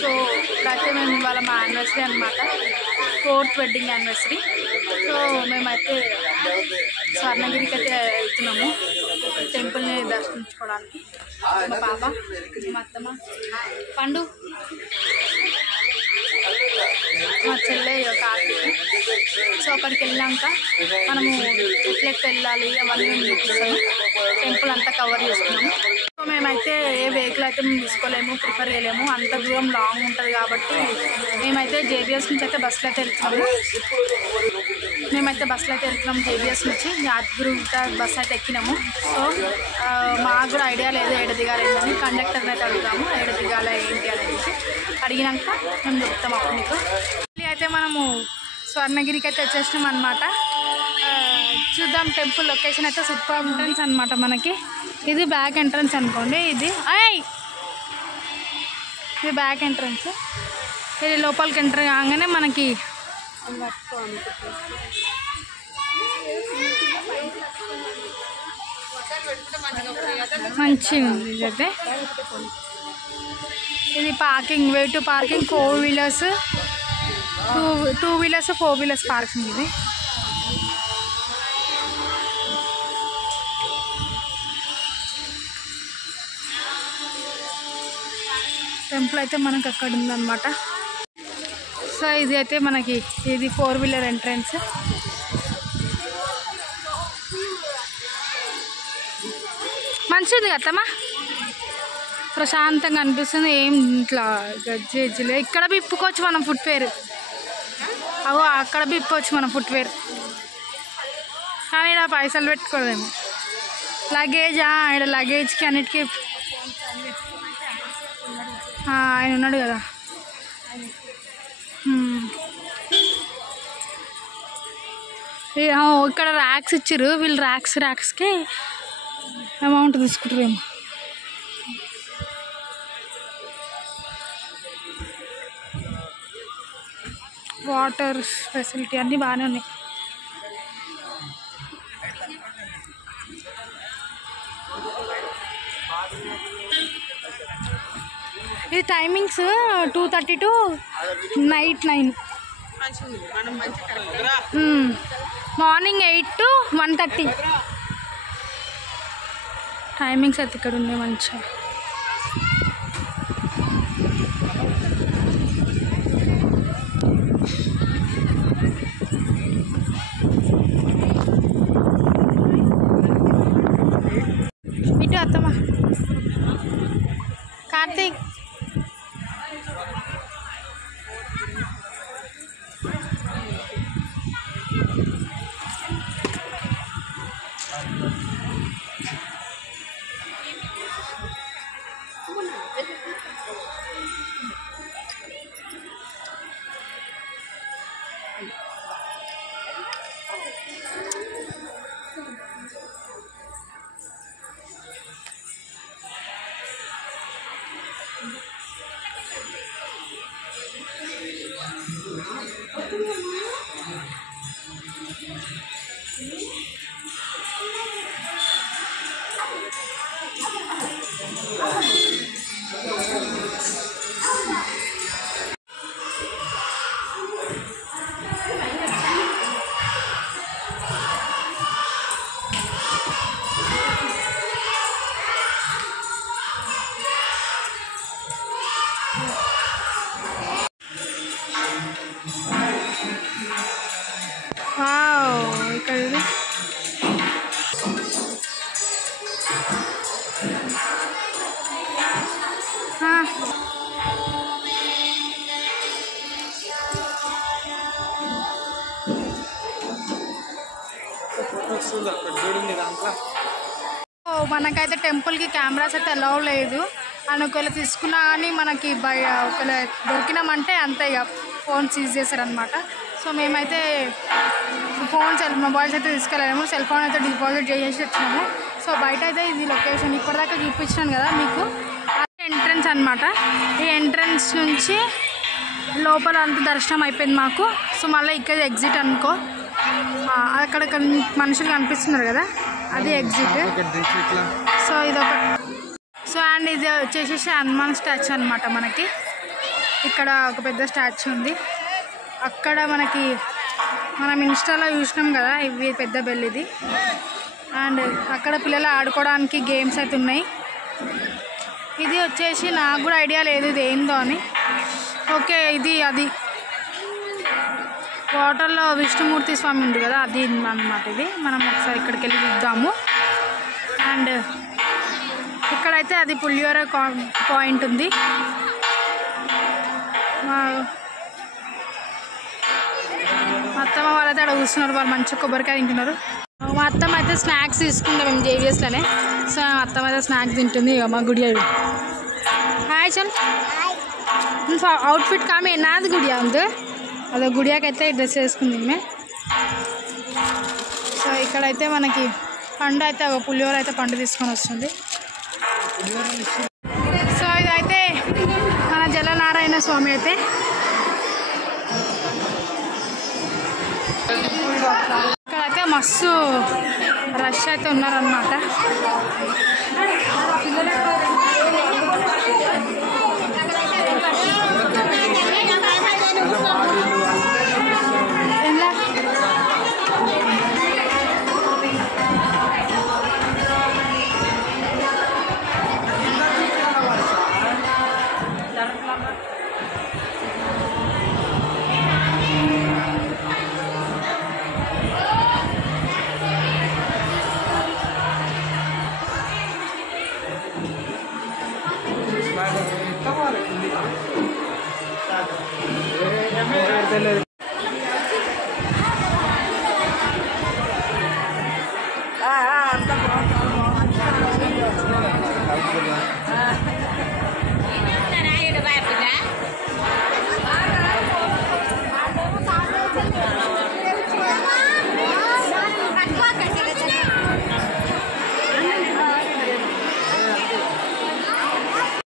So ఇప్పుడైతే మేము ఇవాళ మా యానివర్సరీ అనమాట, 4th వెడ్డింగ్ యానివర్సరీ. సో మేమైతే స్వర్ణగిరికి అయితే వెళ్తున్నాము టెంపుల్ని దర్శించుకోవడానికి. మా పాప, మా అత్తమ్మ, పండు, మా చెల్లె కార్తీక్. సో అక్కడికి వెళ్ళాక మనము ఎట్లెట్ వెళ్ళాలి అవన్నీ మేము చూపిస్తాము. టెంపుల్ అంతా కవర్ చేస్తున్నాము. సో మేమైతే ఏ వెహికల్ అయితే మేము తీసుకోలేము, ప్రిఫర్ చేయలేము, అంత దూరం లాంగ్ ఉంటుంది కాబట్టి మేమైతే జేబీఎస్ నుంచి అయితే బస్సులో అయితే వెళ్తున్నాము. జేబీఎస్ నుంచి యాదగిరి బస్ అయితే ఎక్కినాము. సో మాకు కూడా ఐడియా లేదు ఏడ దిగాలి ఏంటని. కండక్టర్ని అయితే అడుగుతాము ఏడ దిగాలి ఏంటి అనేది. అడిగినాక మేము చెప్తాము అప్పుడు మీకు. అయితే మనము స్వర్ణగిరికి అయితే వచ్చేసినాం అనమాట. చూద్దాం టెంపుల్ లొకేషన్ అయితే సూపర్ ఎంట్రన్స్ అనమాట. మనకి ఇది బ్యాక్ ఎంట్రన్స్ అనుకోండి. ఇది బ్యాక్ ఎంట్రన్స్. ఇది లోపలికి ఎంటర్ కాగానే మనకి మంచిగా ఉంది. ఇదైతే ఇది parking, way to parking, 4 wheelers, 2 wheelers, 4 wheelers parking. ఇది టెంపుల్ అయితే మనకు అక్కడ ఉందన్నమాట. సో ఇది అయితే మనకి ఇది 4 వీలర్ ఎంట్రన్స్. మంచిది కదమ్మా, ప్రశాంతంగా అనిపిస్తుంది. ఏం ఇట్లా గజ్జెజ్జులే. ఇక్కడ విప్పుకోవచ్చు మనం ఫుట్వేర్. అక్కడ విప్పుకోవచ్చు మనం ఫుట్వేర్, కానీ ఇలా పైసలు పెట్టుకోలేము. లగేజ్ ఇక్కడ లగేజ్కి అన్నిటికీ ఆయన ఉన్నాడు కదా. ఇక్కడ ర్యాక్స్ ఇచ్చారు వీళ్ళు. ర్యాక్స్కి అమౌంట్ తీసుకుంటారేమో. వాటర్ ఫెసిలిటీ అన్నీ బాగానే ఉన్నాయి. ఇది timings 2:30 to night 9, morning 8 to 1:30 timings అయితే ఇక్కడ ఉన్నాయి మంచిగా. ఇటు అత్తమ్మా కార్తీక్. ఇక్కడ మనకైతే టెంపుల్కి కెమెరాస్ అయితే అలౌ లేదు. అని ఒకవేళ తీసుకున్నా కానీ మనకి ఒకవేళ దొరికినామంటే అంతే, ఇక ఫోన్ సీజ్ చేశారనమాట. సో మేమైతే మొబైల్స్ అయితే తీసుకెళ్ళాము, సెల్ ఫోన్ అయితే డిపాజిట్ చేసి వచ్చినాము. సో బయట అయితే ఇది లొకేషన్ ఇప్పటిదాకా చూపించాను కదా మీకు, ఎంట్రన్స్ అనమాట. ఈ ఎంట్రన్స్ నుంచి లోపల అంత దర్శనం అయిపోయింది మాకు. సో మళ్ళీ ఇక్కడ ఎగ్జిట్ అనుకో, అక్కడ మనుషులు కనిపిస్తున్నారు కదా, అది ఎగ్జిట్. సో ఇదొక, సో అండ్ ఇది వచ్చేసేసి హనుమాన్ స్టాచ్యూ అనమాట మనకి. ఇక్కడ ఒక పెద్ద స్టాచ్యూ ఉంది. అక్కడ మనం ఇన్స్టాలో చూసినాం కదా, ఇవి పెద్ద బెల్ ఇది. అండ్ అక్కడ పిల్లలు ఆడుకోవడానికి గేమ్స్ అయితే ఉన్నాయి. ఇది వచ్చేసి నాకు కూడా ఐడియా లేదు ఇది ఏందో అని. ఓకే, అది వాటర్లో విష్ణుమూర్తి స్వామి ఉంది కదా, అది అన్నమాట. ఇది మనం ఒకసారి ఇక్కడికి వెళ్ళి చూద్దాము. అండ్ ఇక్కడైతే అది పులిహోర పాయింట్ ఉంది. మా అత్తమ్మ వాళ్ళైతే అక్కడ కూర్చున్నారు, వాళ్ళు మంచిగా కొబ్బరికాయ తింటున్నారు. మా అత్తమ్మ అయితే స్నాక్స్ తీసుకుంటాం మేము జేవిఎస్లోనే. సో అత్తమ్మ అయితే స్నాక్స్ తింటుంది. మా గుడియా హాయ్ చల్ అవుట్ఫిట్ కామే నాది గుడియా ఉంది. అదో గుడియాకైతే డ్రెస్ వేసుకుంది మేము. సో ఇక్కడైతే మనకి పండు అయితే ఒక పులిహోర అయితే పండు తీసుకొని వస్తుంది. సో ఇదైతే మన జలనారాయణ స్వామి అయితే. ఇక్కడైతే మస్తు రష్ అయితే ఉన్నారన్నమాట.